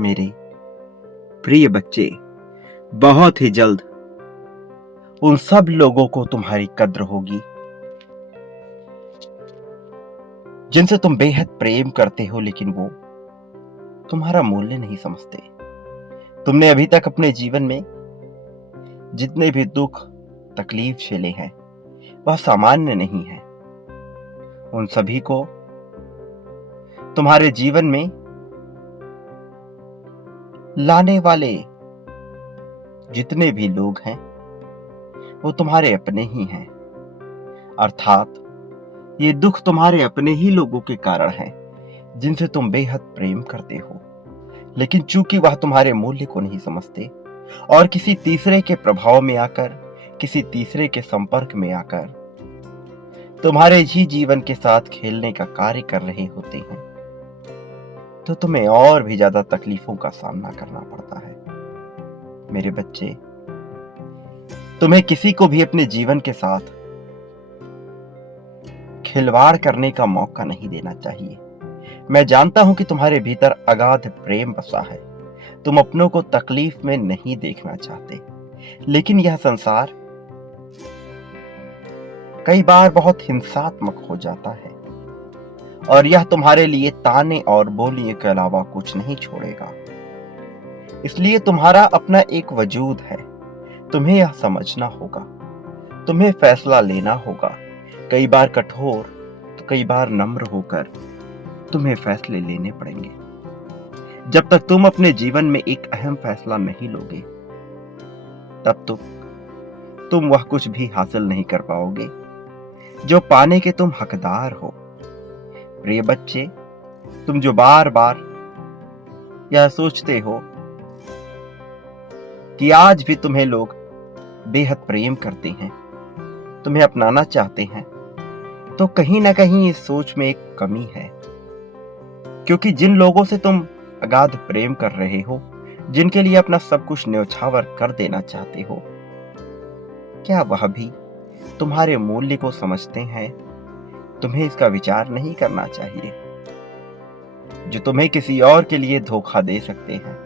मेरे प्रिय बच्चे, बहुत ही जल्द उन सब लोगों को तुम्हारी कद्र होगी जिनसे तुम बेहद प्रेम करते हो, लेकिन वो तुम्हारा मूल्य नहीं समझते। तुमने अभी तक अपने जीवन में जितने भी दुख तकलीफ झेले हैं वह सामान्य नहीं है। उन सभी को तुम्हारे जीवन में लाने वाले जितने भी लोग हैं वो तुम्हारे अपने ही हैं, अर्थात ये दुख तुम्हारे अपने ही लोगों के कारण है जिनसे तुम बेहद प्रेम करते हो, लेकिन चूंकि वह तुम्हारे मूल्य को नहीं समझते और किसी तीसरे के प्रभाव में आकर, किसी तीसरे के संपर्क में आकर तुम्हारे ही जीवन के साथ खेलने का कार्य कर रहे होते हैं, तो तुम्हें और भी ज्यादा तकलीफों का सामना करना पड़ता है। मेरे बच्चे, तुम्हें किसी को भी अपने जीवन के साथ खिलवाड़ करने का मौका नहीं देना चाहिए। मैं जानता हूं कि तुम्हारे भीतर अगाध प्रेम बसा है, तुम अपनों को तकलीफ में नहीं देखना चाहते, लेकिन यह संसार कई बार बहुत हिंसात्मक हो जाता है और यह तुम्हारे लिए ताने और बोलियों के अलावा कुछ नहीं छोड़ेगा। इसलिए तुम्हारा अपना एक वजूद है, तुम्हें यह समझना होगा, तुम्हें फैसला लेना होगा, कई बार कठोर तो कई बार नम्र होकर तुम्हें फैसले लेने पड़ेंगे। जब तक तुम अपने जीवन में एक अहम फैसला नहीं लोगे तब तक तुम वह कुछ भी हासिल नहीं कर पाओगे जो पाने के तुम हकदार हो। प्रिय बच्चे, तुम जो बार बार यह सोचते हो कि आज भी तुम्हें लोग बेहद प्रेम करते हैं, तुम्हें अपनाना चाहते हैं, तो कहीं ना कहीं इस सोच में एक कमी है, क्योंकि जिन लोगों से तुम अगाध प्रेम कर रहे हो, जिनके लिए अपना सब कुछ न्यौछावर कर देना चाहते हो, क्या वह भी तुम्हारे मूल्य को समझते हैं? तुम्हें इसका विचार नहीं करना चाहिए। जो तुम्हें किसी और के लिए धोखा दे सकते हैं,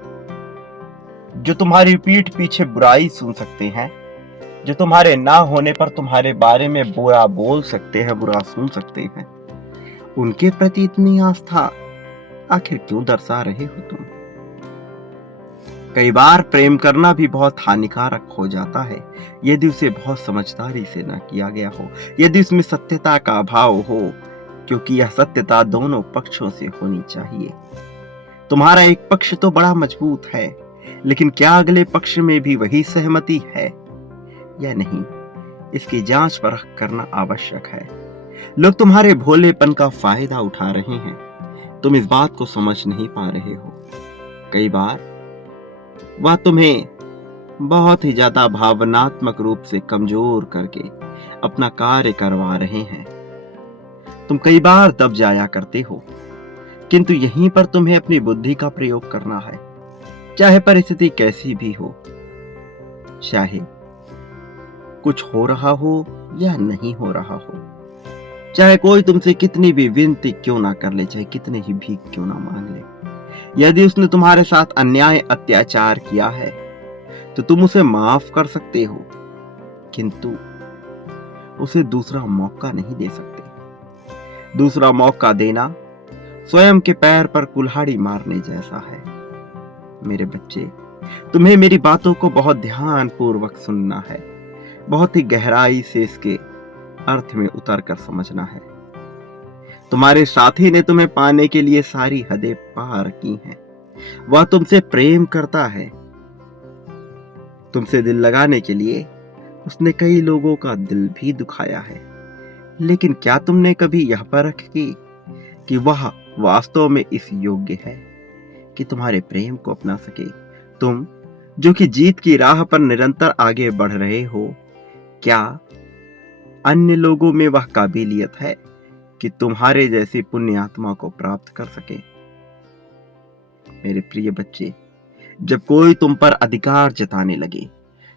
जो तुम्हारी पीठ पीछे बुराई सुन सकते हैं, जो तुम्हारे ना होने पर तुम्हारे बारे में बुरा बोल सकते हैं, बुरा सुन सकते हैं, उनके प्रति इतनी आस्था आखिर क्यों दर्शा रहे हो तुम? कई बार प्रेम करना भी बहुत हानिकारक हो जाता है यदि उसे बहुत समझदारी से न किया गया हो, यदि उसमें सत्यता का अभाव हो, क्योंकि यह सत्यता दोनों पक्षों से होनी चाहिए। तुम्हारा एक पक्ष तो बड़ा मजबूत है, लेकिन क्या अगले पक्ष में भी वही सहमति है या नहीं, इसकी जांच परख करना आवश्यक है। लोग तुम्हारे भोलेपन का फायदा उठा रहे हैं, तुम इस बात को समझ नहीं पा रहे हो। कई बार वह तुम्हें बहुत ही ज्यादा भावनात्मक रूप से कमजोर करके अपना कार्य करवा रहे हैं। तुम कई बार दब जाया करते हो, किंतु यहीं पर तुम्हें अपनी बुद्धि का प्रयोग करना है, चाहे परिस्थिति कैसी भी हो, चाहे कुछ हो रहा हो या नहीं हो रहा हो, चाहे कोई तुमसे कितनी भी विनती क्यों ना कर ले, चाहे कितने ही भीख क्यों ना मांग ले। यदि उसने तुम्हारे साथ अन्याय अत्याचार किया है तो तुम उसे माफ कर सकते हो, किंतु उसे दूसरा मौका नहीं दे सकते। दूसरा मौका देना स्वयं के पैर पर कुल्हाड़ी मारने जैसा है। मेरे बच्चे, तुम्हें मेरी बातों को बहुत ध्यान पूर्वक सुनना है, बहुत ही गहराई से इसके अर्थ में उतर कर समझना है। तुम्हारे साथी ने तुम्हें पाने के लिए सारी हदें पार की हैं। वह तुमसे प्रेम करता है, तुमसे दिल लगाने के लिए उसने कई लोगों का दिल भी दुखाया है, लेकिन क्या तुमने कभी यह परख की कि वह वास्तव में इस योग्य है कि तुम्हारे प्रेम को अपना सके? तुम जो कि जीत की राह पर निरंतर आगे बढ़ रहे हो, क्या अन्य लोगों में वह काबिलियत है कि तुम्हारे जैसी पुण्य आत्मा को प्राप्त कर सके? मेरे प्रिय बच्चे, जब कोई तुम पर अधिकार जताने लगे,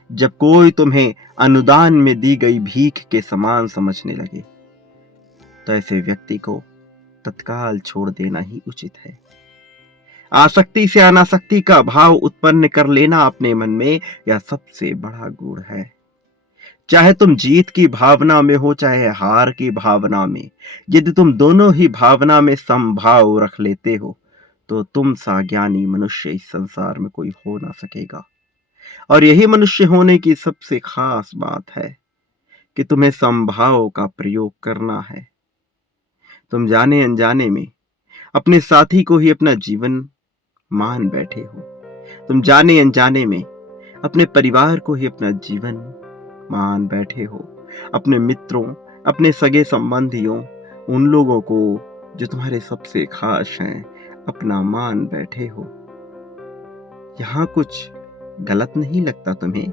जब कोई तुम्हें अनुदान में दी गई भीख के समान समझने लगे, तो ऐसे व्यक्ति को तत्काल छोड़ देना ही उचित है। आसक्ति से अनासक्ति का भाव उत्पन्न कर लेना अपने मन में, यह सबसे बड़ा गुण है। चाहे तुम जीत की भावना में हो, चाहे हार की भावना में, यदि तुम दोनों ही भावना में समभाव रख लेते हो, तो तुम सा ज्ञानी मनुष्य इस संसार में कोई हो ना सकेगा। और यही मनुष्य होने की सबसे खास बात है कि तुम्हें समभाव का प्रयोग करना है। तुम जाने अनजाने में अपने साथी को ही अपना जीवन मान बैठे हो। तुम जाने अनजाने में अपने परिवार को ही अपना जीवन मान बैठे हो। अपने मित्रों, अपने सगे संबंधियों, उन लोगों को जो तुम्हारे सबसे खास हैं, अपना मान बैठे हो। यहां कुछ गलत नहीं लगता तुम्हें?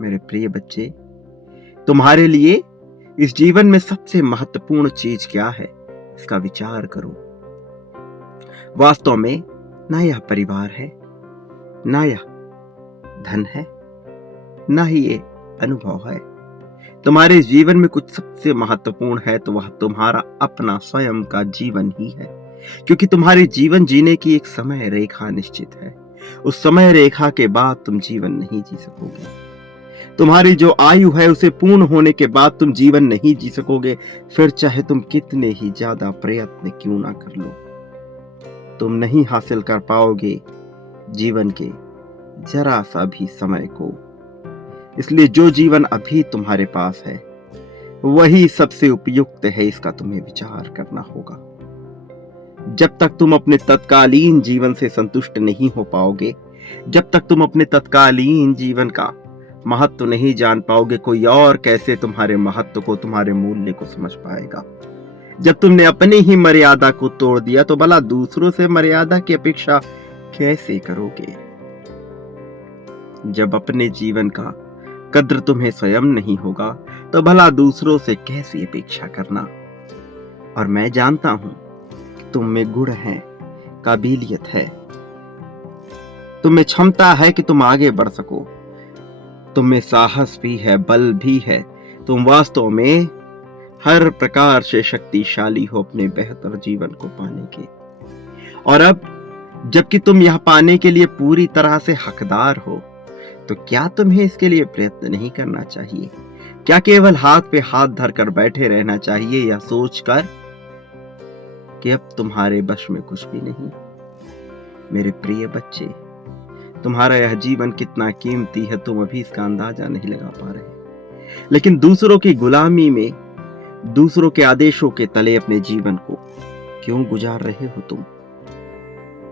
मेरे प्रिय बच्चे, तुम्हारे लिए इस जीवन में सबसे महत्वपूर्ण चीज क्या है, इसका विचार करो। वास्तव में ना यह परिवार है, ना यह धन है, ना ही ये अनुभव है। तुम्हारे जीवन में कुछ सबसे महत्वपूर्ण है तो वह तुम्हारा अपना स्वयं का जीवन ही है। क्योंकि तुम्हारे जीवन जीने की एक समय रेखा निश्चित है। उस समय रेखा के बाद तुम जीवन नहीं जी सकोगे। तुम्हारी जो आयु है उसे पूर्ण होने के बाद तुम जीवन नहीं जी सकोगे, फिर चाहे तुम कितने ही ज्यादा प्रयत्न क्यों ना कर लो, तुम नहीं हासिल कर पाओगे जीवन के जरा सा भी समय को। इसलिए जो जीवन अभी तुम्हारे पास है वही सबसे उपयुक्त है, इसका तुम्हें विचार करना होगा। जब तक तुम अपने तत्कालीन जीवन से संतुष्ट नहीं हो पाओगे, जब तक तुम अपने तत्कालीन जीवन का महत्व नहीं जान पाओगे, कोई और कैसे तुम्हारे महत्व को, तुम्हारे मूल्य को समझ पाएगा। जब तुमने अपनी ही मर्यादा को तोड़ दिया तो भला दूसरों से मर्यादा की अपेक्षा कैसे करोगे? जब अपने जीवन का कद्र तुम्हें स्वयं नहीं होगा तो भला दूसरों से कैसी अपेक्षा करना। और मैं जानता हूं कि तुम में गुण है, काबिलियत है, तुम में क्षमता है कि तुम आगे बढ़ सको, तुम में साहस भी है, बल भी है। तुम वास्तव में हर प्रकार से शक्तिशाली हो अपने बेहतर जीवन को पाने के। और अब जबकि तुम यह पाने के लिए पूरी तरह से हकदार हो, तो क्या तुम्हें इसके लिए प्रयत्न नहीं करना चाहिए? क्या केवल हाथ पे हाथ धरकर बैठे रहना चाहिए, यह सोचकर कि अब तुम्हारे वश में कुछ भी नहीं? मेरे प्रिय बच्चे, तुम्हारा यह जीवन कितना कीमती है तुम अभी इसका अंदाजा नहीं लगा पा रहे। लेकिन दूसरों की गुलामी में, दूसरों के आदेशों के तले अपने जीवन को क्यों गुजार रहे हो तुम?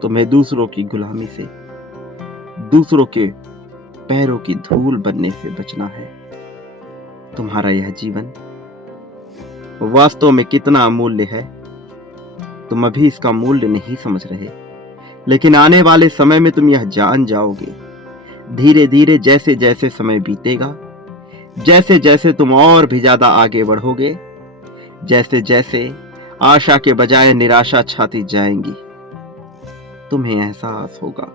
तुम्हें दूसरों की गुलामी से, दूसरों के पैरों की धूल बनने से बचना है। तुम्हारा यह जीवन वास्तव में कितना अमूल्य है, तुम अभी इसका मूल्य नहीं समझ रहे, लेकिन आने वाले समय में तुम यह जान जाओगे। धीरे धीरे जैसे जैसे समय बीतेगा, जैसे जैसे तुम और भी ज्यादा आगे बढ़ोगे, जैसे जैसे आशा के बजाय निराशा छाती जाएंगी, तुम्हें एहसास होगा।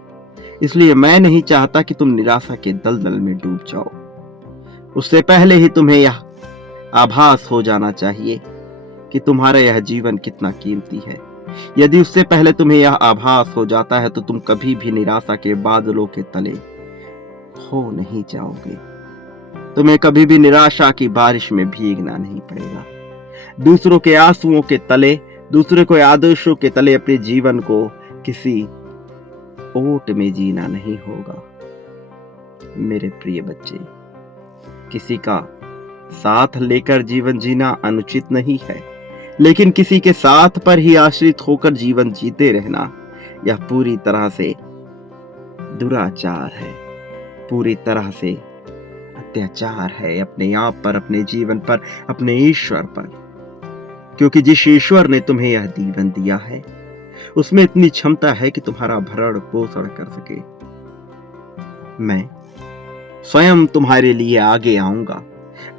इसलिए मैं नहीं चाहता कि तुम निराशा के दलदल में डूब जाओ। उससे पहले ही तुम्हें यह आभास हो जाना चाहिए कि तुम्हारा यह जीवन कितना कीमती है। यदि उससे पहले तुम्हें यह आभास हो जाता है तो तुम कभी भी निराशा के बादलों के तले खो नहीं जाओगे। तुम्हें कभी भी निराशा की बारिश में भीगना नहीं पड़ेगा। दूसरों के आंसुओं के तले, दूसरों के आदर्शों के तले अपने जीवन को किसी ओट में जीना नहीं होगा। मेरे प्रिय बच्चे, किसी का साथ लेकर जीवन जीना अनुचित नहीं है, लेकिन किसी के साथ पर ही आश्रित होकर जीवन जीते रहना यह पूरी तरह से दुराचार है, पूरी तरह से अत्याचार है अपने आप पर, अपने जीवन पर, अपने ईश्वर पर। क्योंकि जिस ईश्वर ने तुम्हें यह जीवन दिया है उसमें इतनी क्षमता है कि तुम्हारा भरण पोषण कर सके। मैं स्वयं तुम्हारे लिए आगे आऊंगा,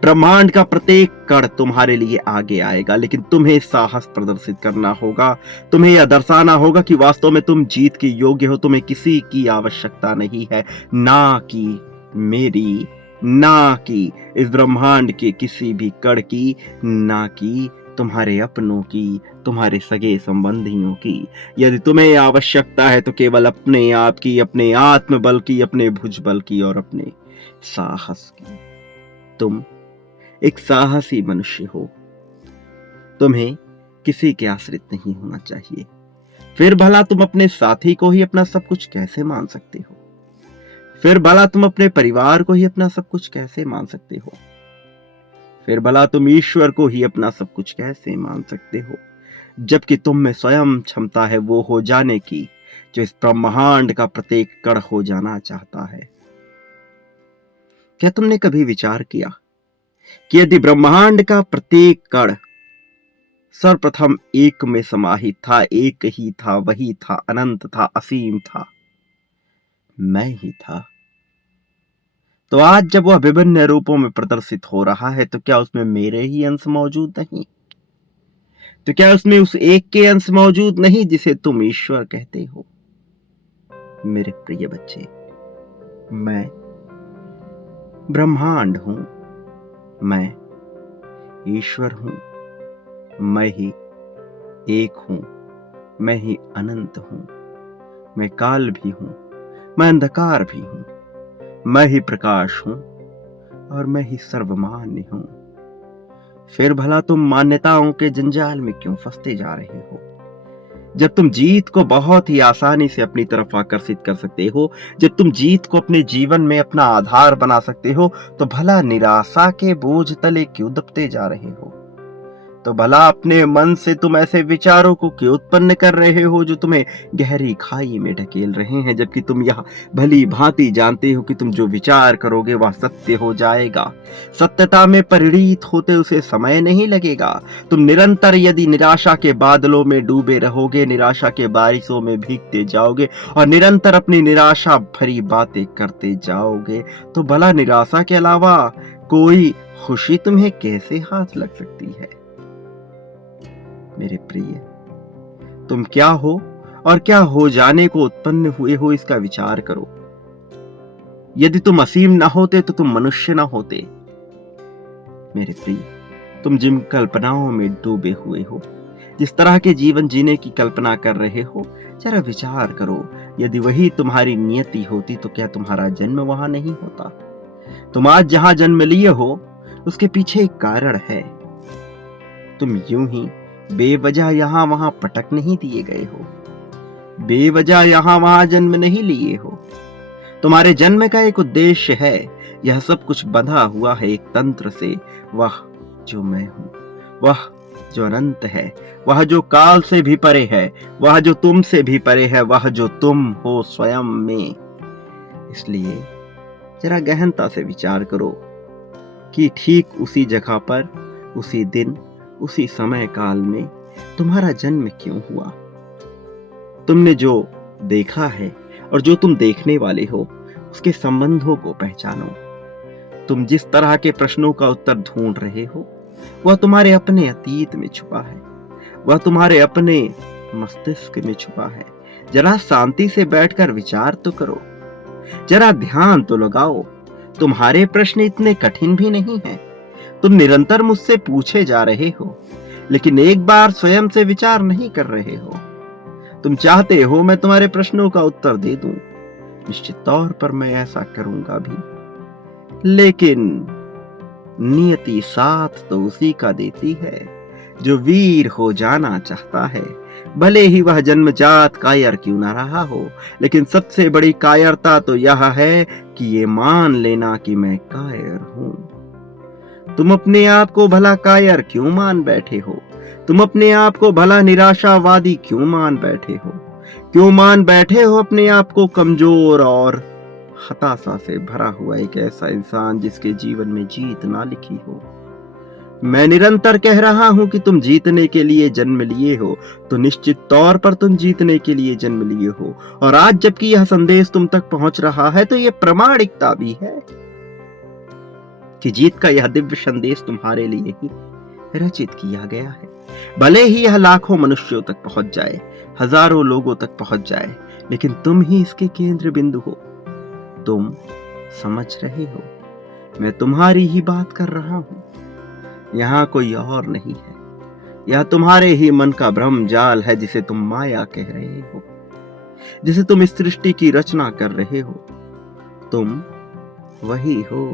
ब्रह्मांड का प्रत्येक कण तुम्हारे लिए आगे आएगा, लेकिन तुम्हें साहस प्रदर्शित करना होगा। तुम्हें यह दर्शाना होगा कि वास्तव में तुम जीत के योग्य हो। तुम्हें किसी की आवश्यकता नहीं है, ना कि मेरी, ना कि इस ब्रह्मांड के किसी भी कण की, ना कि तुम्हारे अपनों की, तुम्हारे सगे संबंधियों की। यदि तुम्हें आवश्यकता है तो केवल अपने आप की, अपने आत्मबल की, अपने भुजबल की और अपने साहस की। तुम एक साहसी मनुष्य हो। तुम्हें किसी के आश्रित नहीं होना चाहिए। फिर भला तुम अपने साथी को ही अपना सब कुछ कैसे मान सकते हो? फिर भला तुम अपने परिवार को ही अपना सब कुछ कैसे मान सकते हो? फिर भला तुम ईश्वर को ही अपना सब कुछ कैसे मान सकते हो, जबकि तुम में स्वयं क्षमता है वो हो जाने की जो इस ब्रह्मांड का प्रत्येक कण हो जाना चाहता है। क्या तुमने कभी विचार किया कि यदि ब्रह्मांड का प्रत्येक कण सर्वप्रथम एक में समाहित था, एक ही था, वही था, अनंत था, असीम था, मैं ही था, तो आज जब वह विभिन्न रूपों में प्रदर्शित हो रहा है तो क्या उसमें मेरे ही अंश मौजूद नहीं? तो क्या उसमें उस एक के अंश मौजूद नहीं जिसे तुम ईश्वर कहते हो? मेरे प्रिय बच्चे, मैं ब्रह्मांड हूं, मैं ईश्वर हूं, मैं ही एक हूं, मैं ही अनंत हूं, मैं काल भी हूं, मैं अंधकार भी हूं, मैं ही प्रकाश हूं और मैं ही सर्वमान्य हूं। फिर भला तुम मान्यताओं के जंजाल में क्यों फंसते जा रहे हो, जब तुम जीत को बहुत ही आसानी से अपनी तरफ आकर्षित कर सकते हो, जब तुम जीत को अपने जीवन में अपना आधार बना सकते हो, तो भला निराशा के बोझ तले क्यों दबते जा रहे हो? तो भला अपने मन से तुम ऐसे विचारों को क्यों उत्पन्न कर रहे हो जो तुम्हें गहरी खाई में ढकेल रहे हैं, जबकि तुम यह भली भांति जानते हो कि तुम जो विचार करोगे वह सत्य हो जाएगा। सत्यता में परिणित होते उसे समय नहीं लगेगा। तुम निरंतर यदि निराशा के बादलों में डूबे रहोगे, निराशा के बारिशों में भीगते जाओगे और निरंतर अपनी निराशा भरी बातें करते जाओगे, तो भला निराशा के अलावा कोई खुशी तुम्हें कैसे हाथ लग सकती है? मेरे प्रिय, तुम क्या हो और क्या हो जाने को उत्पन्न हुए हो इसका विचार करो। यदि तुम असीम ना होते तो तुम मनुष्य ना होते। मेरे प्रिय, तुम जिन कल्पनाओं में डूबे हुए हो, जिस तरह के जीवन जीने की कल्पना कर रहे हो, जरा विचार करो, यदि वही तुम्हारी नियति होती तो क्या तुम्हारा जन्म वहां नहीं होता? तुम आज जहां जन्म लिए हो उसके पीछे एक कारण है। तुम यूं ही बेवजह यहां वहां पटक नहीं दिए गए हो, बेवजह यहां वहां जन्म नहीं लिए हो। तुम्हारे जन्म का एक उद्देश्य है। यह सब कुछ बंधा हुआ है एक तंत्र से, वह जो मैं हूं, वह जो अनंत है, वह जो काल से भी परे है, वह जो तुम से भी परे है, वह जो तुम हो स्वयं में। इसलिए जरा गहनता से विचार करो कि ठीक उसी जगह पर, उसी दिन, उसी समय काल में तुम्हारा जन्म क्यों हुआ। तुमने जो देखा है और जो तुम देखने वाले हो उसके संबंधों को पहचानो। तुम जिस तरह के प्रश्नों का उत्तर ढूंढ रहे हो वह तुम्हारे अपने अतीत में छुपा है, वह तुम्हारे अपने मस्तिष्क में छुपा है। जरा शांति से बैठकर विचार तो करो, जरा ध्यान तो लगाओ। तुम्हारे प्रश्न इतने कठिन भी नहीं हैं। तुम निरंतर मुझसे पूछे जा रहे हो, लेकिन एक बार स्वयं से विचार नहीं कर रहे हो। तुम चाहते हो मैं तुम्हारे प्रश्नों का उत्तर दे दूं। निश्चित तौर पर मैं ऐसा करूंगा भी, लेकिन नियति साथ तो उसी का देती है जो वीर हो जाना चाहता है, भले ही वह जन्मजात कायर क्यों ना रहा हो। लेकिन सबसे बड़ी कायरता तो यह है कि ये मान लेना कि मैं कायर हूं। तुम अपने आप को भला कायर क्यों मान बैठे हो? तुम अपने आप को भला निराशावादी क्यों मान बैठे हो? क्यों मान बैठे हो अपने आप को कमजोर और हताशा से भरा हुआ एक ऐसा इंसान जिसके जीवन में जीत ना लिखी हो? मैं निरंतर कह रहा हूं कि तुम जीतने के लिए जन्म लिए हो, तो निश्चित तौर पर तुम जीतने के लिए जन्म लिए हो। और आज जबकि यह संदेश तुम तक पहुंच रहा है तो यह प्रामाणिकता भी है कि जीत का यह दिव्य संदेश तुम्हारे लिए ही रचित किया गया है। भले ही यह लाखों मनुष्यों तक पहुंच जाए, हजारों लोगों तक पहुंच जाए, लेकिन तुम ही इसके केंद्र बिंदु हो। तुम समझ रहे हो, मैं तुम्हारी ही बात कर रहा हूं, यहां कोई और नहीं है। या तुम्हारे ही मन का भ्रम जाल है जिसे तुम माया कह रहे हो, जिसे तुम इस सृष्टि की रचना कर रहे हो। तुम वही हो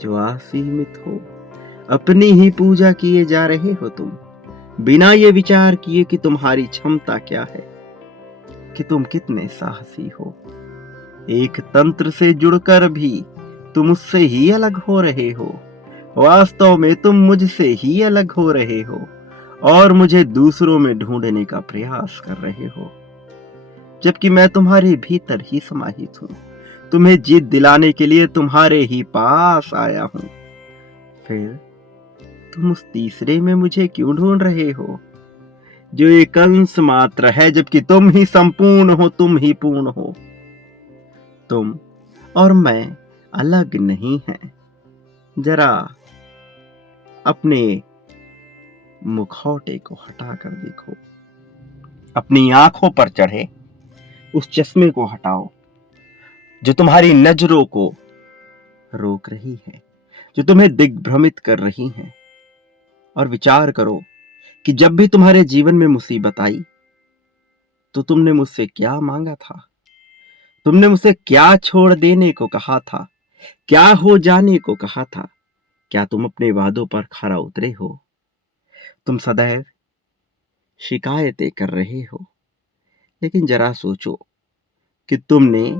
जो असीमित हो, अपनी ही पूजा किए जा रहे हो तुम, बिना ये विचार किए कि तुम्हारी क्षमता क्या है, कि तुम कितने साहसी हो। एक तंत्र से जुड़कर भी तुम उससे ही अलग हो रहे हो। वास्तव में तुम मुझसे ही अलग हो रहे हो और मुझे दूसरों में ढूंढने का प्रयास कर रहे हो, जबकि मैं तुम्हारे भीतर ही समाहित हूं, तुम्हें जीत दिलाने के लिए तुम्हारे ही पास आया हूं। फिर तुम उस तीसरे में मुझे क्यों ढूंढ रहे हो, जो एक अंश मात्र है, जबकि तुम ही संपूर्ण हो, तुम ही पूर्ण हो। तुम और मैं अलग नहीं हैं। जरा अपने मुखौटे को हटाकर देखो, अपनी आंखों पर चढ़े उस चश्मे को हटाओ जो तुम्हारी नजरों को रोक रही है, जो तुम्हें दिग्भ्रमित कर रही है, और विचार करो कि जब भी तुम्हारे जीवन में मुसीबत आई तो तुमने मुझसे क्या मांगा था, तुमने मुझसे क्या छोड़ देने को कहा था, क्या हो जाने को कहा था। क्या तुम अपने वादों पर खरा उतरे हो? तुम सदैव शिकायतें कर रहे हो, लेकिन जरा सोचो कि तुमने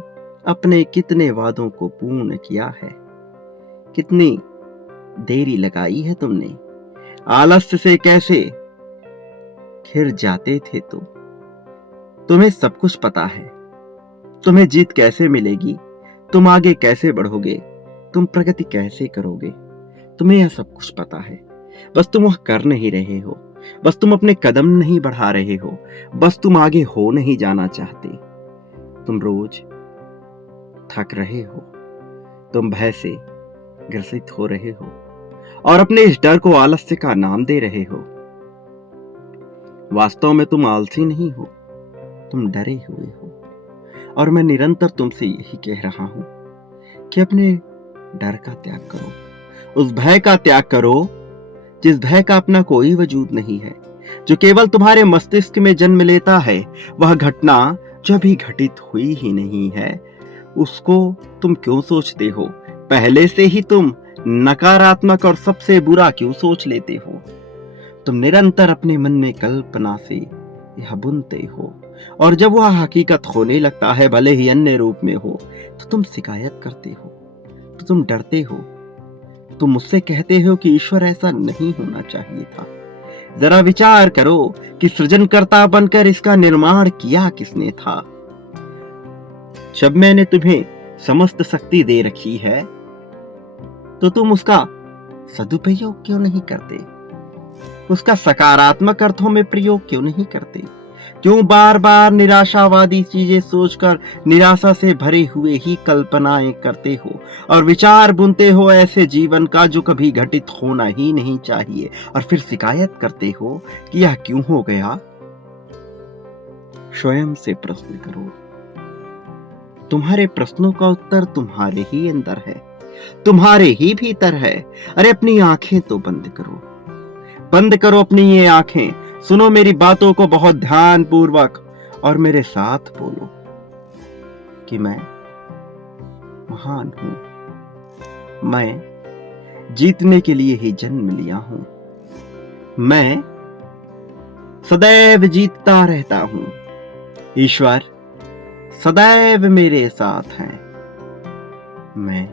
अपने कितने वादों को पूर्ण किया है, कितनी देरी लगाई है तुमने। आलस्य से कैसे घिर जाते थे तुम। तुम्हें सब कुछ पता है, तुम्हें जीत कैसे मिलेगी, तुम आगे कैसे बढ़ोगे, तुम प्रगति कैसे करोगे। तुम्हें यह सब कुछ पता है, बस तुम वह कर नहीं रहे हो, बस तुम अपने कदम नहीं बढ़ा रहे हो, बस तुम आगे हो नहीं जाना चाहते। तुम रोज थक रहे हो, तुम भय से ग्रसित हो रहे हो और अपने इस डर को आलस्य का नाम दे रहे हो। वास्तव में तुम आलसी नहीं हो, तुम डरे हुए हो। और मैं निरंतर तुमसे यही कह रहा हूं कि अपने डर का त्याग करो, उस भय का त्याग करो जिस भय का अपना कोई वजूद नहीं है, जो केवल तुम्हारे मस्तिष्क में जन्म लेता है। वह घटना जो अभी घटित हुई ही नहीं है, उसको तुम क्यों सोचते हो? पहले से ही तुम नकारात्मक और सबसे बुरा क्यों सोच लेते हो? तुम निरंतर अपने मन में कल्पना से यह बुनते हो, और जब वह हकीकत होने लगता है, भले ही अन्य रूप में हो, तो तुम शिकायत करते हो, तो तुम डरते हो, तुम मुझसे कहते हो कि ईश्वर ऐसा नहीं होना चाहिए था। जरा विचार करो कि सृजनकर्ता बनकर इसका निर्माण किया किसने था। जब मैंने तुम्हें समस्त शक्ति दे रखी है तो तुम उसका सदुपयोग क्यों नहीं करते, उसका सकारात्मक अर्थों में प्रयोग क्यों नहीं करते? क्यों बार बार निराशावादी चीजें सोचकर निराशा से भरे हुए ही कल्पनाएं करते हो और विचार बुनते हो ऐसे जीवन का जो कभी घटित होना ही नहीं चाहिए, और फिर शिकायत करते हो कि यह क्यों हो गया? स्वयं से प्रश्न करो। तुम्हारे प्रश्नों का उत्तर तुम्हारे ही अंदर है, तुम्हारे ही भीतर है। अरे अपनी आंखें तो बंद करो, बंद करो अपनी ये आंखें, सुनो मेरी बातों को बहुत ध्यान पूर्वक और मेरे साथ बोलो कि मैं महान हूं, मैं जीतने के लिए ही जन्म लिया हूं, मैं सदैव जीतता रहता हूं, ईश्वर सदैव मेरे साथ हैं, मैं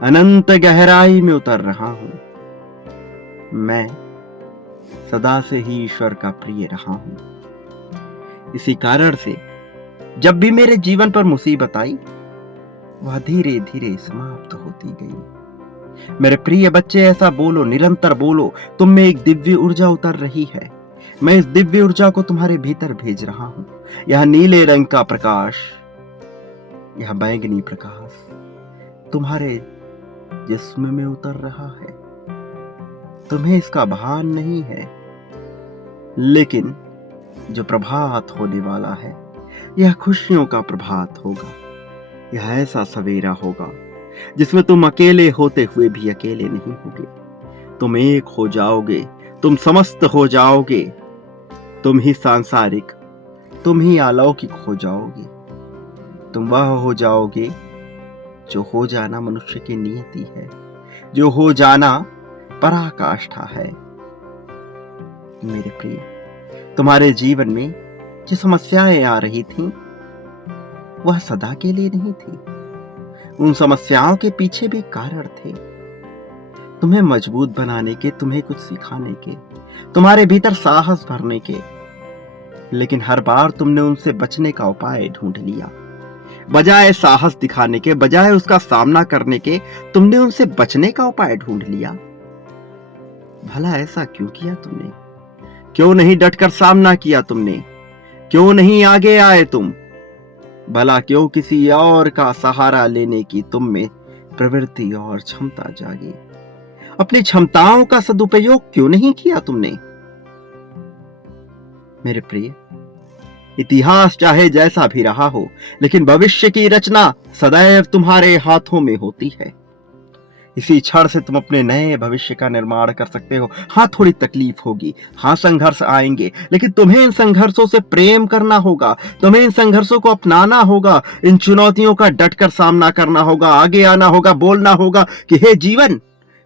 अनंत गहराई में उतर रहा हूं, मैं सदा से ही ईश्वर का प्रिय रहा हूं। इसी कारण से जब भी मेरे जीवन पर मुसीबत आई, वह धीरे धीरे समाप्त होती गई। मेरे प्रिय बच्चे, ऐसा बोलो, निरंतर बोलो, तुम में एक दिव्य ऊर्जा उतर रही है। मैं इस दिव्य ऊर्जा को तुम्हारे भीतर भेज रहा हूं। यह नीले रंग का प्रकाश, यह बैंगनी प्रकाश तुम्हारे जिस्म में उतर रहा है। तुम्हें इसका भान नहीं है, लेकिन जो प्रभात होने वाला है, यह खुशियों का प्रभात होगा। यह ऐसा सवेरा होगा जिसमें तुम अकेले होते हुए भी अकेले नहीं होगे। तुम एक हो जाओगे, तुम समस्त हो जाओगे, तुम ही सांसारिक, तुम ही अलौकिक हो जाओगे। तुम वह हो जाओगे जो हो जाना मनुष्य की नियति है, जो हो जाना पराकाष्ठा है। मेरे प्रिय, तुम्हारे जीवन में जो समस्याएं आ रही थीं, वह सदा के लिए नहीं थी। उन समस्याओं के पीछे भी कारण थे, तुम्हें मजबूत बनाने के, तुम्हें कुछ सिखाने के, तुम्हारे भीतर साहस भरने के। लेकिन हर बार तुमने उनसे बचने का उपाय ढूंढ लिया। बजाय साहस दिखाने के, बजाय उसका सामना करने के, तुमने उनसे बचने का उपाय ढूंढ लिया। भला ऐसा क्यों किया तुमने? क्यों नहीं डटकर सामना किया तुमने? क्यों नहीं आगे आए तुम? भला क्यों किसी और का सहारा लेने की तुम में प्रवृत्ति और क्षमता जागी? अपनी क्षमताओं का सदुपयोग क्यों नहीं किया तुमने? मेरे प्रिय, इतिहास चाहे जैसा भी रहा हो, लेकिन भविष्य की रचना सदैव तुम्हारे हाथों में होती है। इसी क्षण से तुम अपने नए भविष्य का निर्माण कर सकते हो। हाँ, थोड़ी तकलीफ होगी, हाँ संघर्ष आएंगे, लेकिन तुम्हें इन संघर्षों से प्रेम करना होगा, तुम्हें इन संघर्षों को अपनाना होगा, इन चुनौतियों का डटकर सामना करना होगा, आगे आना होगा, बोलना होगा कि हे जीवन,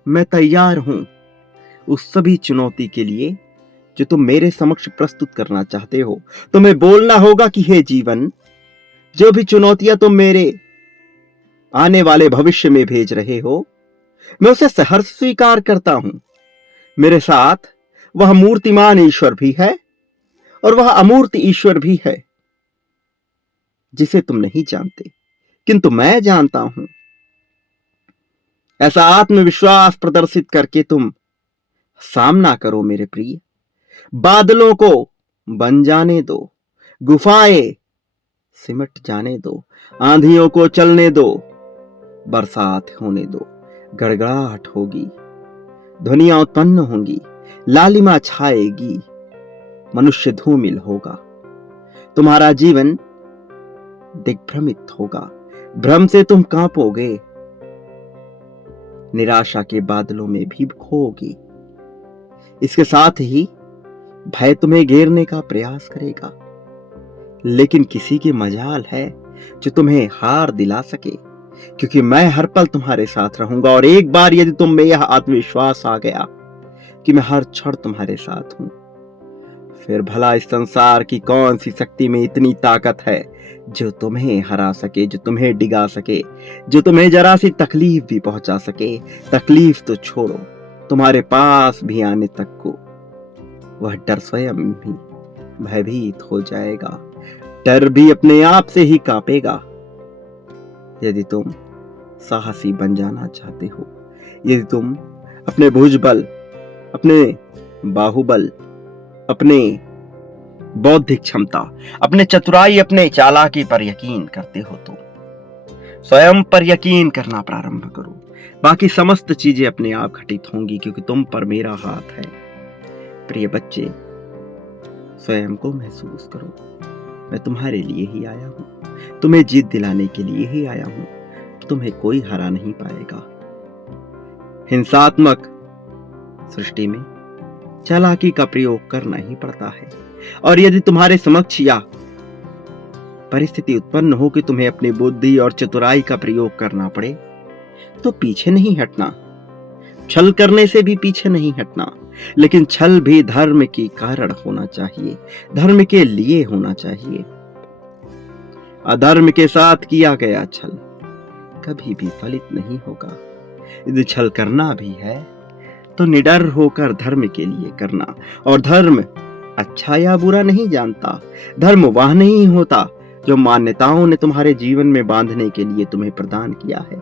मैं तैयार हूं उस सभी चुनौती के लिए जो तुम मेरे समक्ष प्रस्तुत करना चाहते हो। तुम्हें बोलना होगा कि हे जीवन, जो भी चुनौतियां तुम मेरे आने वाले भविष्य में भेज रहे हो, मैं उसे सहर्ष स्वीकार करता हूं। मेरे साथ वह मूर्तिमान ईश्वर भी है और वह अमूर्त ईश्वर भी है, जिसे तुम नहीं जानते, किंतु मैं जानता हूं। ऐसा आत्मविश्वास प्रदर्शित करके तुम सामना करो मेरे प्रिय। बादलों को बन जाने दो, गुफाएं सिमट जाने दो, आंधियों को चलने दो, बरसात होने दो, गड़गड़ाहट होगी, ध्वनियां उत्पन्न होंगी, लालिमा छाएगी, मनुष्य धूमिल होगा, तुम्हारा जीवन दिग्भ्रमित होगा, भ्रम से तुम कांपोगे, निराशा के बादलों में भी खोओगे। इसके साथ ही भय तुम्हें घेरने का प्रयास करेगा, लेकिन किसी की मजाल है जो तुम्हें हार दिला सके, क्योंकि मैं हर पल तुम्हारे साथ रहूंगा। और एक बार यदि तुम में यह आत्मविश्वास आ गया कि मैं हर क्षण तुम्हारे साथ हूं, फिर भला इस संसार की कौन सी शक्ति में इतनी ताकत है जो तुम्हें हरा सके, जो तुम्हें डिगा सके, जो तुम्हें जरा सी तकलीफ भी पहुंचा सके। तकलीफ तो छोड़ो, तुम्हारे पास भी आने तक को वह डर स्वयं भी भयभीत हो जाएगा, डर भी अपने आप से ही कांपेगा। यदि तुम साहसी बन जाना चाहते हो, यदि तुम अपने भुजबल, अपने बाहुबल, अपने बौद्धिक क्षमता, अपने चतुराई, अपने चालाकी पर यकीन करते हो, तो स्वयं पर यकीन करना प्रारंभ करो। बाकी समस्त चीजें अपने आप घटित होंगी, क्योंकि तुम पर मेरा हाथ है। प्रिय बच्चे, स्वयं को महसूस करो, मैं तुम्हारे लिए ही आया हूं, तुम्हें जीत दिलाने के लिए ही आया हूं। तुम्हें कोई हरा नहीं पाएगा। हिंसात्मक सृष्टि में चालाकी का प्रयोग करना ही पड़ता है, और यदि तुम्हारे समक्ष या परिस्थिति उत्पन्न हो कि तुम्हें अपनी बुद्धि और चतुराई का प्रयोग करना पड़े, तो पीछे नहीं हटना। छल करने से भी पीछे नहीं हटना, लेकिन छल भी धर्म की कारण होना चाहिए, धर्म के लिए होना चाहिए। अधर्म के साथ किया गया छल कभी भी फलित नहीं होगा। यदि छल करना भी है तो निडर होकर धर्म के लिए करना। और धर्म अच्छा या बुरा नहीं जानता। धर्म वह नहीं होता जो मान्यताओं ने तुम्हारे जीवन में बांधने के लिए तुम्हें प्रदान किया है।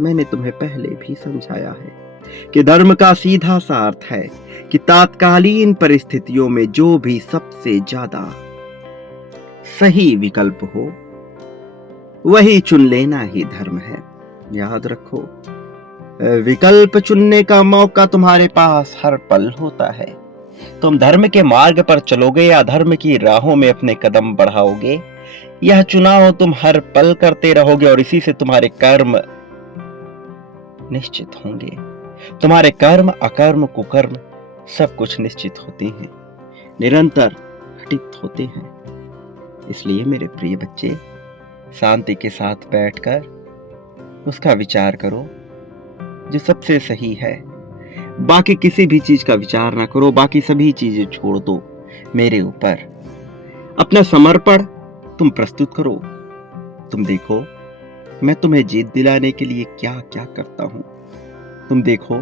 मैंने तुम्हें पहले भी समझाया है कि धर्म का सीधा सा अर्थ है कि तात्कालीन परिस्थितियों में जो भी सबसे ज्यादा सही विकल्प हो, वही चुन लेना ही धर्म है। याद रखो, विकल्प चुनने का मौका तुम्हारे पास हर पल होता है। तुम धर्म के मार्ग पर चलोगे या धर्म की राहों में अपने कदम बढ़ाओगे, यह चुनाव तुम हर पल करते रहोगे, और इसी से तुम्हारे कर्म निश्चित होंगे। तुम्हारे कर्म, अकर्म, कुकर्म सब कुछ निश्चित होते हैं, निरंतर घटित होते हैं। इसलिए मेरे प्रिय बच्चे, शांति के साथ बैठकर उसका विचार करो जो सबसे सही है। बाकी किसी भी चीज का विचार ना करो, बाकी सभी चीजें छोड़ दो मेरे ऊपर। अपना समर्पण तुम प्रस्तुत करो। तुम देखो मैं तुम्हें जीत दिलाने के लिए क्या क्या करता हूं। तुम देखो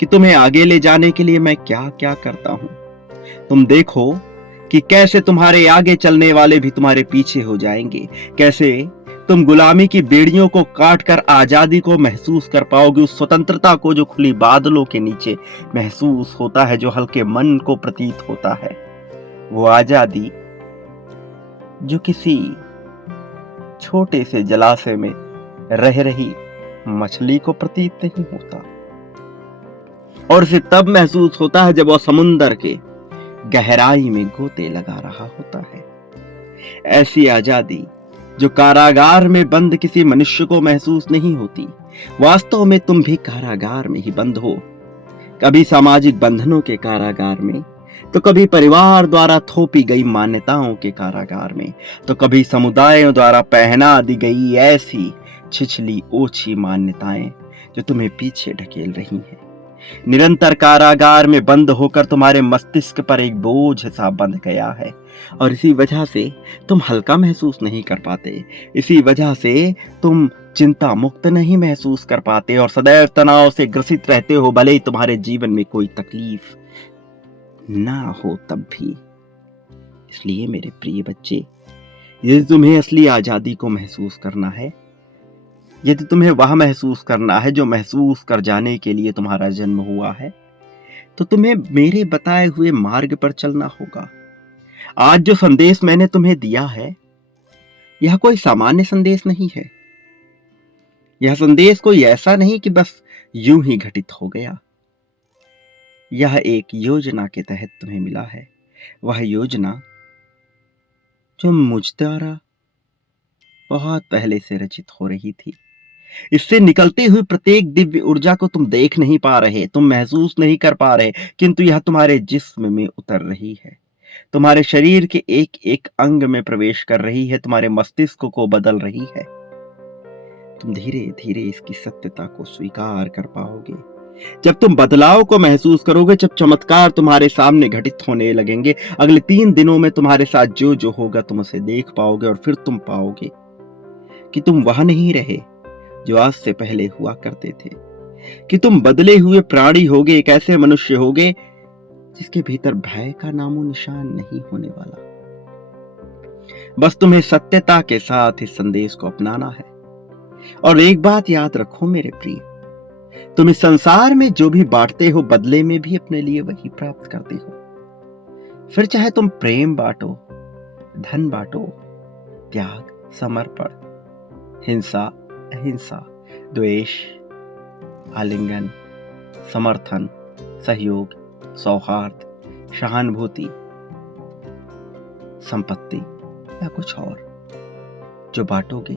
कि तुम्हें आगे ले जाने के लिए मैं क्या क्या करता हूं। तुम देखो कि कैसे तुम्हारे आगे चलने वाले भी तुम्हारे पीछे हो जाएंगे, कैसे तुम गुलामी की बेड़ियों को काट कर आजादी को महसूस कर पाओगे, उस स्वतंत्रता को जो खुली बादलों के नीचे महसूस होता है, जो हल्के मन को प्रतीत होता है। वो आजादी जो किसी छोटे से जलाशय में रह रही मछली को प्रतीत नहीं होता, और इसे तब महसूस होता है जब वह समुंदर के गहराई में गोते लगा रहा होता है। ऐसी आजादी जो कारागार में बंद किसी मनुष्य को महसूस नहीं होती। वास्तव में तुम भी कारागार में ही बंद हो, कभी सामाजिक बंधनों के कारागार में, तो कभी परिवार द्वारा थोपी गई मान्यताओं के कारागार में, तो कभी समुदायों द्वारा पहना दी गई ऐसी छिछली ओछी मान्यताएं जो तुम्हें पीछे ढकेल रही हैं। निरंतर कारागार में बंद होकर तुम्हारे मस्तिष्क पर एक बोझ सा बंध गया है, और इसी वजह से तुम हल्का महसूस नहीं कर पाते। इसी वजह से तुम चिंता मुक्त नहीं महसूस कर पाते और सदैव तनाव से ग्रसित रहते हो, भले ही तुम्हारे जीवन में कोई तकलीफ ना हो तब भी। इसलिए मेरे प्रिय बच्चे, यदि तुम्हें असली आजादी को महसूस करना है, यदि तुम्हें वह महसूस करना है जो महसूस कर जाने के लिए तुम्हारा जन्म हुआ है, तो तुम्हें मेरे बताए हुए मार्ग पर चलना होगा। आज जो संदेश मैंने तुम्हें दिया है, यह कोई सामान्य संदेश नहीं है। यह संदेश कोई ऐसा नहीं कि बस यूं ही घटित हो गया। यह एक योजना के तहत तुम्हें मिला है, वह योजना जो मुझ द्वारा बहुत पहले से रचित हो रही थी। इससे निकलती हुई प्रत्येक दिव्य ऊर्जा को तुम देख नहीं पा रहे, तुम महसूस नहीं कर पा रहे, किंतु यह तुम्हारे जिस्म में उतर रही है, तुम्हारे शरीर के एक एक अंग में प्रवेश कर रही है, तुम्हारे मस्तिष्क को बदल रही है। तुम धीरे धीरे इसकी सत्यता को स्वीकार कर पाओगे। जब तुम बदलाव को महसूस करोगे, जब चमत्कार तुम्हारे सामने घटित होने लगेंगे, अगले 3 दिनों में तुम्हारे साथ जो जो होगा तुम उसे देख पाओगे, और फिर तुम पाओगे कि तुम वह नहीं रहे जो आज से पहले हुआ करते थे, कि तुम बदले हुए प्राणी होगे, एक ऐसे मनुष्य होगे जिसके भीतर भय का नामो निशान नहीं होने वाला। बस तुम्हें सत्यता के साथ इस संदेश को अपनाना है। और एक बात याद रखो मेरे प्रिय, तुम इस संसार में जो भी बांटते हो, बदले में भी अपने लिए वही प्राप्त करते हो। फिर चाहे तुम प्रेम बांटो, धन बांटो, त्याग, समर्पण, हिंसा, अहिंसा, द्वेष, आलिंगन, समर्थन, सहयोग, सौहार्द, सहानुभूति, संपत्ति या कुछ और जो बांटोगे,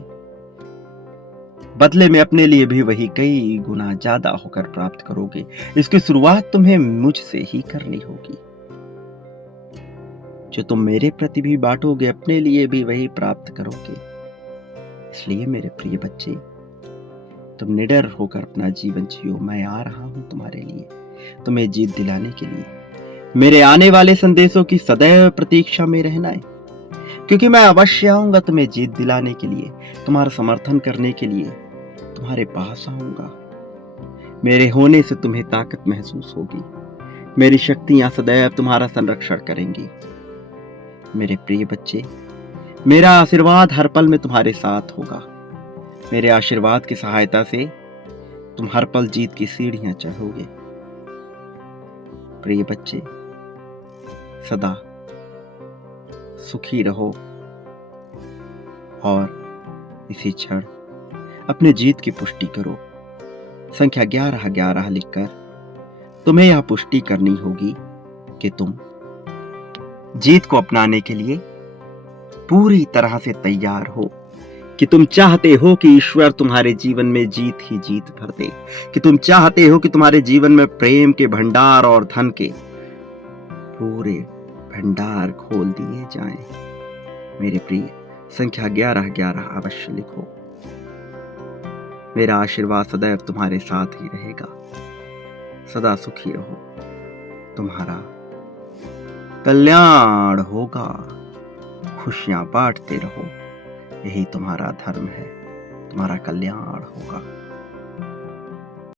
बदले में अपने लिए भी वही कई गुना ज्यादा होकर प्राप्त करोगे। इसकी शुरुआत तुम्हें मुझसे ही करनी होगी। जो तुम मेरे प्रति भी बांटोगे, अपने लिए भी वही प्राप्त करोगे। इसलिए मेरे प्रिय बच्चे, तुम निडर होकर अपना जीवन जियो। मैं आ रहा हूं तुम्हारे लिए, तुम्हें जीत दिलाने के लिए। मेरे आने वाले संदेशों की सदैव प्रतीक्षा में रहना है, क्योंकि मैं अवश्य आऊंगा तुम्हें जीत दिलाने के लिए, तुम्हारा समर्थन करने के लिए तुम्हारे पास आऊंगा। मेरे होने से तुम्हें ताकत महसूस होगी, मेरी शक्तियां सदैव तुम्हारा संरक्षण करेंगी। मेरे प्रिय बच्चे, मेरा आशीर्वाद हर पल में तुम्हारे साथ होगा। मेरे आशीर्वाद की सहायता से तुम हर पल जीत की सीढ़ियां चढ़ोगे। प्रिय बच्चे, सदा सुखी रहो और इसी क्षण अपने जीत की पुष्टि करो। संख्या 1111 लिखकर तुम्हें यह पुष्टि करनी होगी कि तुम जीत को अपनाने के लिए पूरी तरह से तैयार हो। कि तुम चाहते हो कि ईश्वर तुम्हारे जीवन में जीत ही जीत भर दे, कि तुम चाहते हो कि तुम्हारे जीवन में प्रेम के भंडार और धन के पूरे भंडार खोल दिए जाएं। मेरे प्रिय, संख्या 1111 अवश्य लिखो। मेरा आशीर्वाद सदैव तुम्हारे साथ ही रहेगा। सदा सुखी रहो, तुम्हारा कल्याण होगा। खुशियां बांटते रहो, यही तुम्हारा धर्म है, तुम्हारा कल्याण होगा।